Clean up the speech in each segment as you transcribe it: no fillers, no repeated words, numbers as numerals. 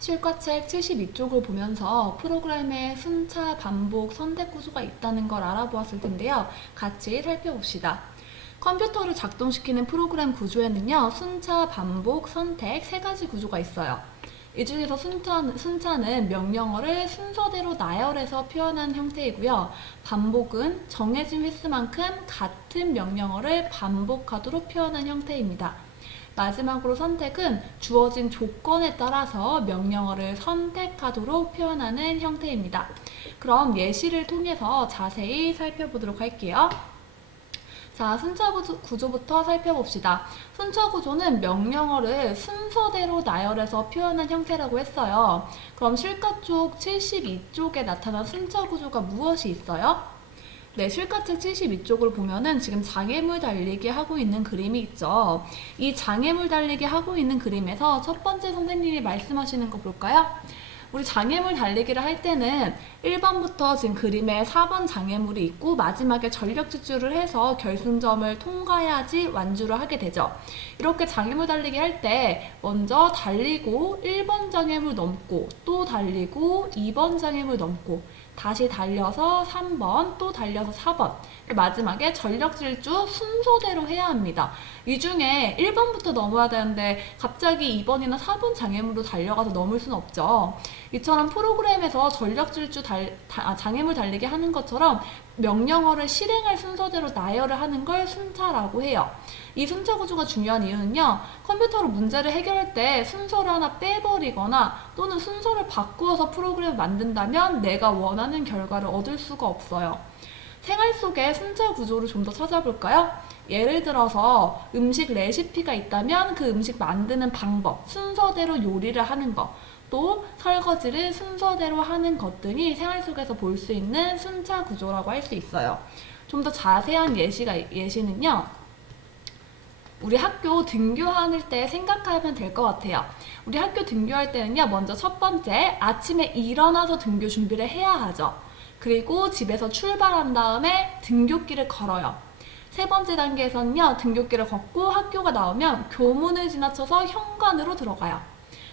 실과책 72쪽을 보면서 프로그램에 순차, 반복, 선택 구조가 있다는 걸 알아보았을 텐데요. 같이 살펴봅시다. 컴퓨터를 작동시키는 프로그램 구조에는요, 순차, 반복, 선택 세 가지 구조가 있어요. 이 중에서 순차는 명령어를 순서대로 나열해서 표현한 형태이고요. 반복은 정해진 횟수만큼 같은 명령어를 반복하도록 표현한 형태입니다. 마지막으로 선택은 주어진 조건에 따라서 명령어를 선택하도록 표현하는 형태입니다. 그럼 예시를 통해서 자세히 살펴보도록 할게요. 자, 순차 구조부터 살펴봅시다. 순차 구조는 명령어를 순서대로 나열해서 표현한 형태라고 했어요. 그럼 실과쪽 72쪽에 나타난 순차 구조가 무엇이 있어요? 네, 실과책 72쪽을 보면은 지금 장애물 달리기 하고 있는 그림이 있죠. 이 장애물 달리기 하고 있는 그림에서 첫 번째 선생님이 말씀하시는 거 볼까요? 우리 장애물 달리기를 할 때는 1번부터 지금 그림에 4번 장애물이 있고 마지막에 전력 질주를 해서 결승점을 통과해야지 완주를 하게 되죠. 이렇게 장애물 달리기 할 때 먼저 달리고 1번 장애물 넘고 또 달리고 2번 장애물 넘고 다시 달려서 3번 또 달려서 4번 마지막에 전력 질주 순서대로 해야 합니다. 이 중에 1번부터 넘어야 되는데 갑자기 2번이나 4번 장애물로 달려가서 넘을 수는 없죠. 이처럼 프로그램에서 전력 질주 장애물 달리기 하는 것처럼 명령어를 실행할 순서대로 나열을 하는 걸 순차라고 해요. 이 순차 구조가 중요한 이유는요, 컴퓨터로 문제를 해결할 때 순서를 하나 빼버리거나 또는 순서를 바꾸어서 프로그램을 만든다면 내가 원하는 결과를 얻을 수가 없어요. 생활 속의 순차 구조를 좀 더 찾아볼까요? 예를 들어서 음식 레시피가 있다면 그 음식 만드는 방법, 순서대로 요리를 하는 것, 또 설거지를 순서대로 하는 것 등이 생활 속에서 볼 수 있는 순차 구조라고 할 수 있어요. 좀 더 자세한 예시는요, 우리 학교 등교하는 때 생각하면 될 것 같아요. 우리 학교 등교할 때는요, 먼저 첫 번째, 아침에 일어나서 등교 준비를 해야 하죠. 그리고 집에서 출발한 다음에 등교길을 걸어요. 세 번째 단계에서는요, 등교길을 걷고 학교가 나오면 교문을 지나쳐서 현관으로 들어가요.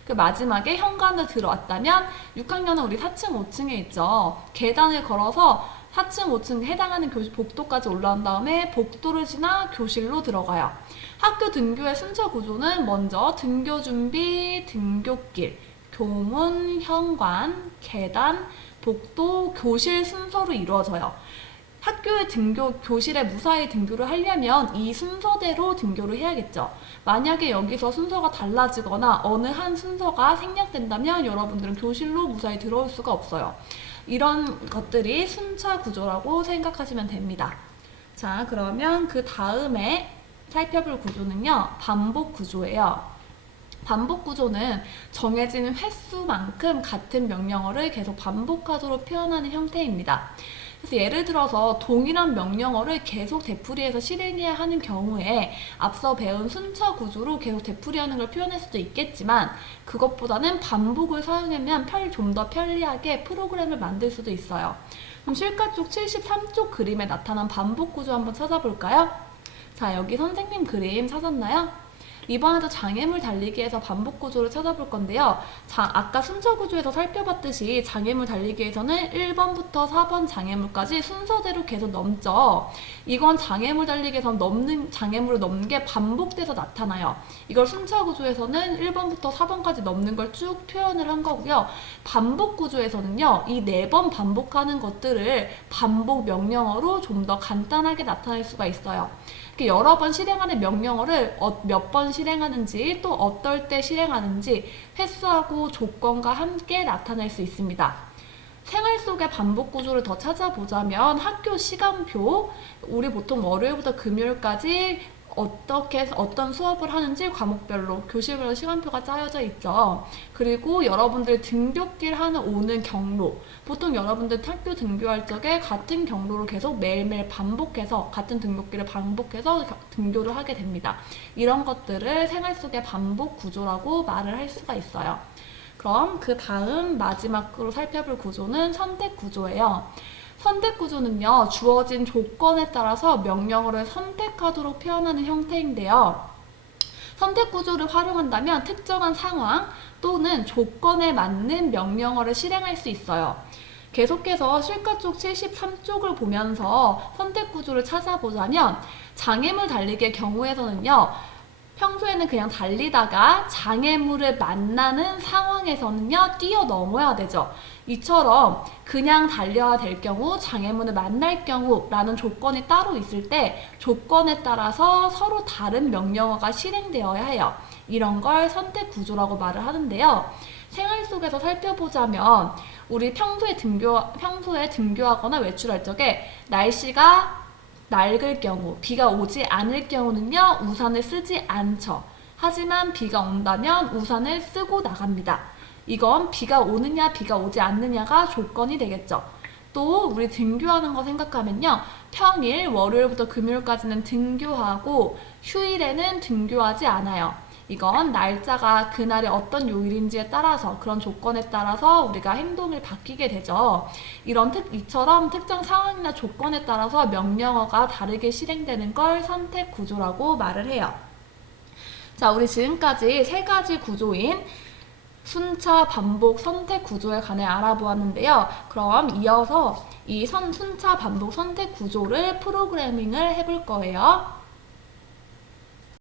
그 마지막에 현관을 들어왔다면 6학년은 우리 4층, 5층에 있죠. 계단을 걸어서 4층, 5층 해당하는 복도까지 올라온 다음에 복도를 지나 교실로 들어가요. 학교 등교의 순차 구조는 먼저 등교 준비, 등교길, 교문, 현관, 계단, 복도, 교실 순서로 이루어져요. 학교에 교실에 무사히 등교를 하려면 이 순서대로 등교를 해야겠죠. 만약에 여기서 순서가 달라지거나 어느 한 순서가 생략된다면 여러분들은 교실로 무사히 들어올 수가 없어요. 이런 것들이 순차 구조라고 생각하시면 됩니다. 자, 그러면 그 다음에 살펴볼 구조는요, 반복 구조예요. 반복 구조는 정해진 횟수만큼 같은 명령어를 계속 반복하도록 표현하는 형태입니다. 그래서 예를 들어서 동일한 명령어를 계속 되풀이해서 실행해야 하는 경우에 앞서 배운 순차 구조로 계속 되풀이하는 걸 표현할 수도 있겠지만 그것보다는 반복을 사용하면 좀 더 편리하게 프로그램을 만들 수도 있어요. 그럼 실과쪽 73쪽 그림에 나타난 반복 구조 한번 찾아볼까요? 자, 여기 선생님 그림 찾았나요? 이번에도 장애물 달리기에서 반복 구조를 찾아볼 건데요. 아까 순서 구조에서 살펴봤듯이 장애물 달리기에서는 1번부터 4번 장애물까지 순서대로 계속 넘죠. 이건 장애물 달리기에서 장애물을 넘는 게 반복돼서 나타나요. 이걸 순차 구조에서는 1번부터 4번까지 넘는 걸 쭉 표현을 한 거고요. 반복 구조에서는요, 이 4번 반복하는 것들을 반복 명령어로 좀 더 간단하게 나타낼 수가 있어요. 여러 번 실행하는 명령어를 몇 번 실행하는지 또 어떨 때 실행하는지 횟수하고 조건과 함께 나타낼 수 있습니다. 생활 속의 반복 구조를 더 찾아보자면 학교 시간표, 우리 보통 월요일부터 금요일까지 어떤 수업을 하는지 과목별로 교실별로 시간표가 짜여져 있죠. 그리고 여러분들 등교길 오는 경로, 보통 여러분들 학교 등교할 적에 같은 경로를 계속 매일매일 반복해서 같은 등교길을 반복해서 등교를 하게 됩니다. 이런 것들을 생활 속의 반복 구조라고 말을 할 수가 있어요. 그럼 그 다음 마지막으로 살펴볼 구조는 선택 구조예요. 선택 구조는요, 주어진 조건에 따라서 명령어를 선택하도록 표현하는 형태인데요. 선택 구조를 활용한다면 특정한 상황 또는 조건에 맞는 명령어를 실행할 수 있어요. 계속해서 실과쪽 73쪽을 보면서 선택 구조를 찾아보자면 장애물 달리기의 경우에서는요. 평소에는 그냥 달리다가 장애물을 만나는 상황에서는요. 뛰어넘어야 되죠. 이처럼 그냥 달려야 될 경우, 장애물을 만날 경우라는 조건이 따로 있을 때 조건에 따라서 서로 다른 명령어가 실행되어야 해요. 이런 걸 선택 구조라고 말을 하는데요. 생활 속에서 살펴보자면 우리 평소에 등교하거나 외출할 적에 날씨가 맑을 경우, 비가 오지 않을 경우는요, 우산을 쓰지 않죠. 하지만 비가 온다면 우산을 쓰고 나갑니다. 이건 비가 오느냐, 비가 오지 않느냐가 조건이 되겠죠. 또 우리 등교하는 거 생각하면요. 평일, 월요일부터 금요일까지는 등교하고 휴일에는 등교하지 않아요. 이건 날짜가 그날이 어떤 요일인지에 따라서 그런 조건에 따라서 우리가 행동을 바뀌게 되죠. 이처럼 특정 상황이나 조건에 따라서 명령어가 다르게 실행되는 걸 선택 구조라고 말을 해요. 자, 우리 지금까지 세 가지 구조인 순차, 반복, 선택 구조에 관해 알아보았는데요. 그럼 이어서 이 순차, 반복, 선택 구조를 프로그래밍을 해볼 거예요.